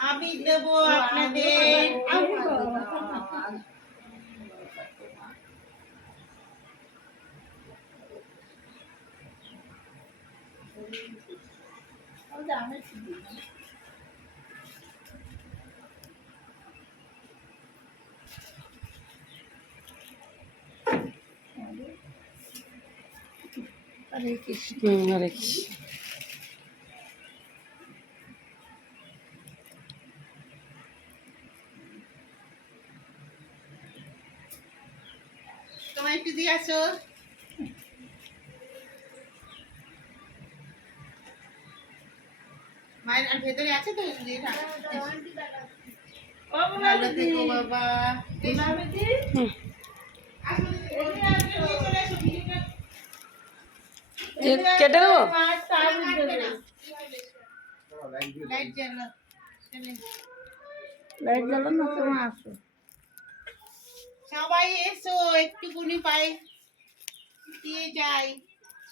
আবির দেবো আপনাদের হুম হরে কৃষ্ণ একটু দিয়ে আসো মায়ের আর ভেতরে আছে তো? ভালো থেকো বাবা। কেটে দেবো? লাইট জ্বালা। লাইট জ্বালান না? তোমার আসো। সবাই এসো একটুকুনি পায়ে দিয়ে যাই।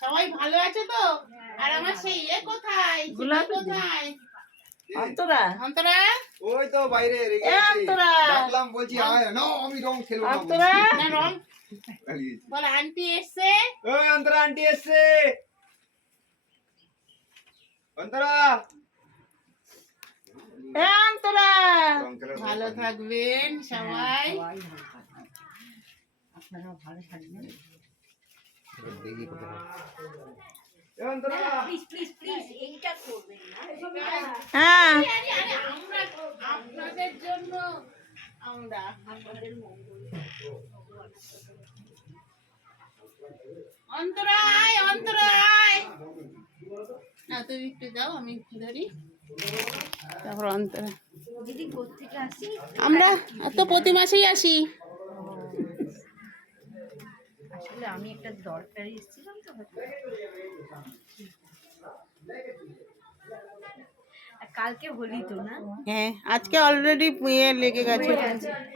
সবাই ভালো আছে তো? আর আমার সেই এ কোথায়? কোথায়? অন্তরা। অন্তরা? ওই তো বাইরে রেগে অন্তরা। ডাকলাম বলছি আয় না আমি রং খেলব না অন্তরা? না রং? বল আন্টি এসছে? ওই অন্তরা আন্টি এসছে। অন্তরা! এ অন্তরা। ভালো থাকবেন সবাই। হ্যাঁ আমরা আপনাদের জন্য অন্তরায় অন্তরায়। না তুমি একটু যাও আমি ধরি। তারপর অন্তরা। আমরা তো প্রতি মাসেই আসি। আসলে আমি একটা দরকারি এসেছিলাম তো হয়তো। কালকে হোলি তো না? হ্যাঁ আজকে অলরেডি ইয়ে লেগে গেছে।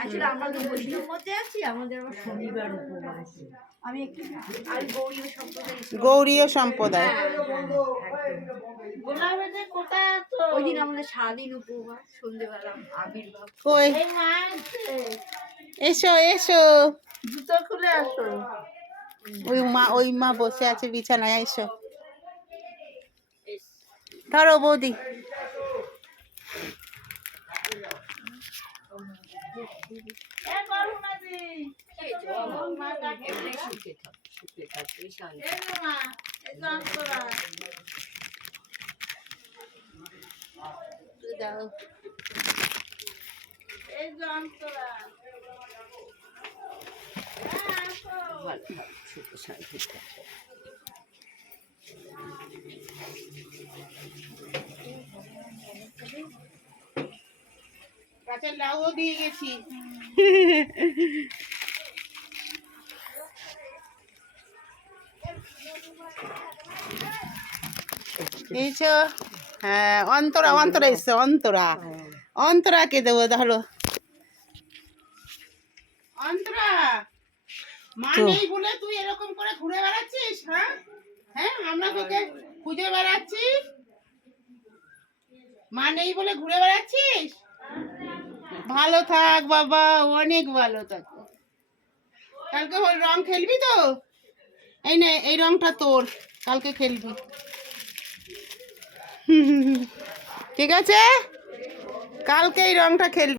আসলে আমরা তো মধ্যে আছি আমাদের আবার শনিবার উপবাস। আমি একটু আর গৌরীয় সম্প্রদায় গৌরীয় সম্প্রদায়। ওই দিন আমাদের সারাদিন উপবাস সন্ধেবেলা আবির্ভাব। কই? এসো এসো। জুতো খুলে আসো। ওই মা ওই মা বসে আছে বিছানায় এসো ধরো বৌদি। হ্যাঁ অন্তরা অন্তরা এসছে অন্তরা। অন্তরাকে দেবো ধরো। অন্তরা! মা। নেই বলে তুই এরকম করে ঘুরে বেড়াচ্ছিস হ্যাঁ? হ্যাঁ আমরা তোকে খুঁজে বেড়াচ্ছি। মা নেই বলে ঘুরে বেড়াচ্ছিস? ভালো থাক বাবা অনেক ভালো থাক। কালকে ওই রং খেলবি তো? এই নে এই রংটা তোর কালকে খেলবি। ঠিক আছে? কালকে এই রংটা খেলবি।